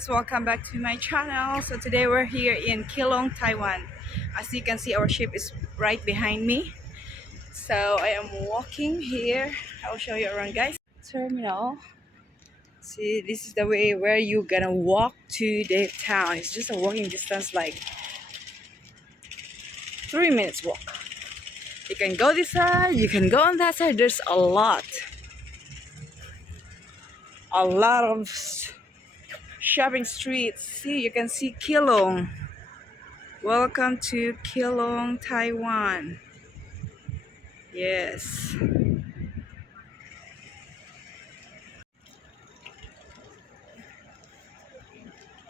guys, welcome back to my channel. So today we're here in Keelung, Taiwan. As you can see, our ship is right behind me. So I am walking here. I'll show you around, guys. Terminal. See, this is the way where you gonna walk to the town. It's just a walking distance, like 3 minutes walk. You can go this side, you can go on that side. There's a lot of shopping streets. See, you can see Keelung. Welcome to Keelung, Taiwan. Yes.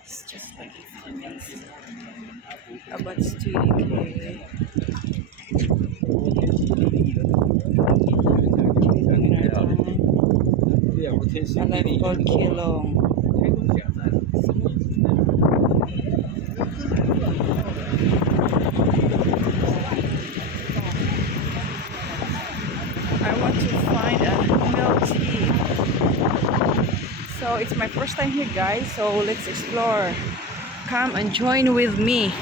It's just like about studio. I like called Keelung. I want to find a milk tea. So it's my first time here, guys, so let's explore. Come and join with me.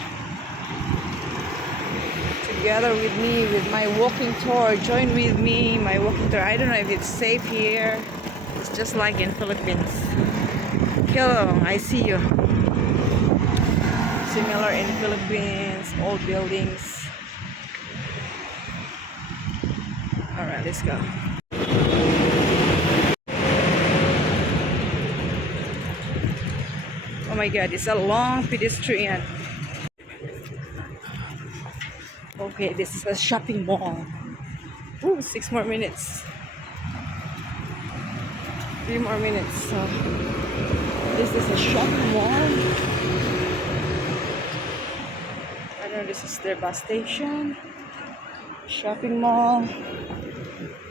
Together with me with my walking tour. Join with me, my walking tour. I don't know if it's safe here. It's just like in Philippines. Keelung, I see you. Similar in Philippines, old buildings. Alright, let's go. Oh my god, it's a long pedestrian. Okay, this is a shopping mall. Ooh, 6 more minutes. 3 more minutes. So this is a shopping mall. I know this is their bus station. Shopping mall.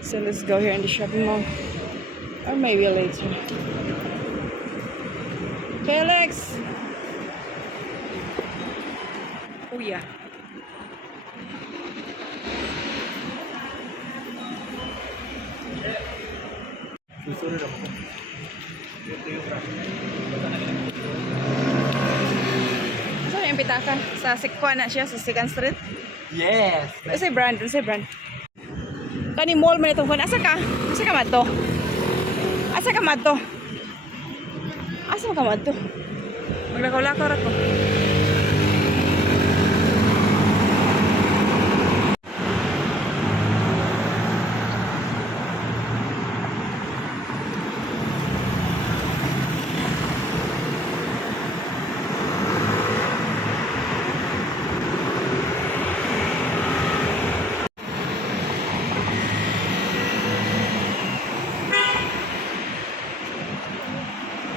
So let's go here in the shopping mall. Or maybe later. Felix! Oh yeah. Saan yung pitaka? Sa Sikwa na siya, sa Second Street? Yes. Say brand, say brand. Kani mall man itong kun. Asa ka? Asa ka madto? Asa ka madto? Asa ka madto? Maglakaw-lakaw ra ko.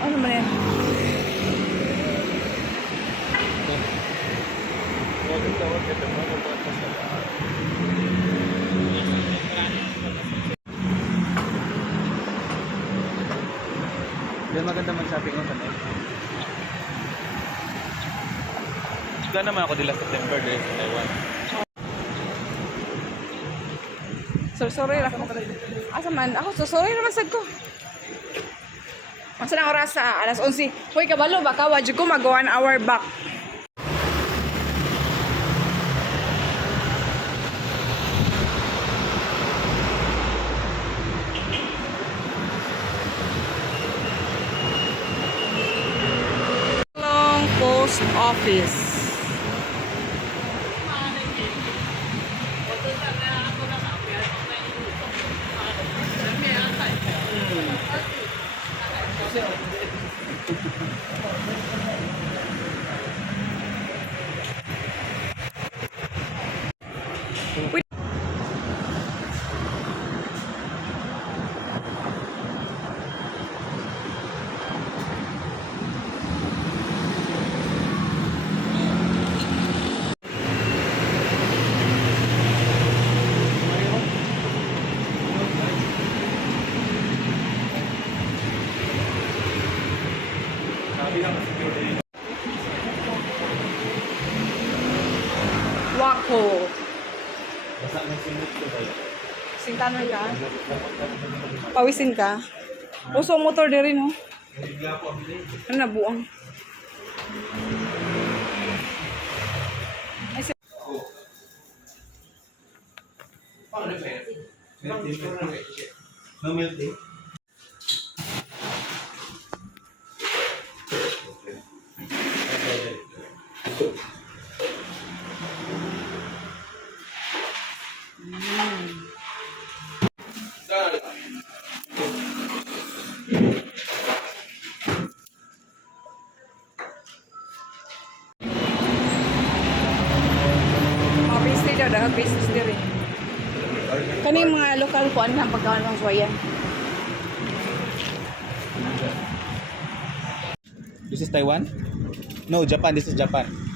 Ano man yan? Yan maganda mag-shopping ko kanil. Gana naman ako dila September dito sa Taiwan. Sorry ra ko. Asa man? Ako sorry naman sad ko. Masa na oras sa alas 11. Hoy kabalo baka wa jud ko mag 1 hour back. Long Post Office. Wako. Sintanon ka? Pawisin ka? Uso motor din rin, no? Ano na buang? I said, No milk tea? mga pastry daw, dahil pastries din rin. Kani yung mga lokal ko, ano ang pagkawan ng suwayan? This is Taiwan? No, Japan. This is Japan.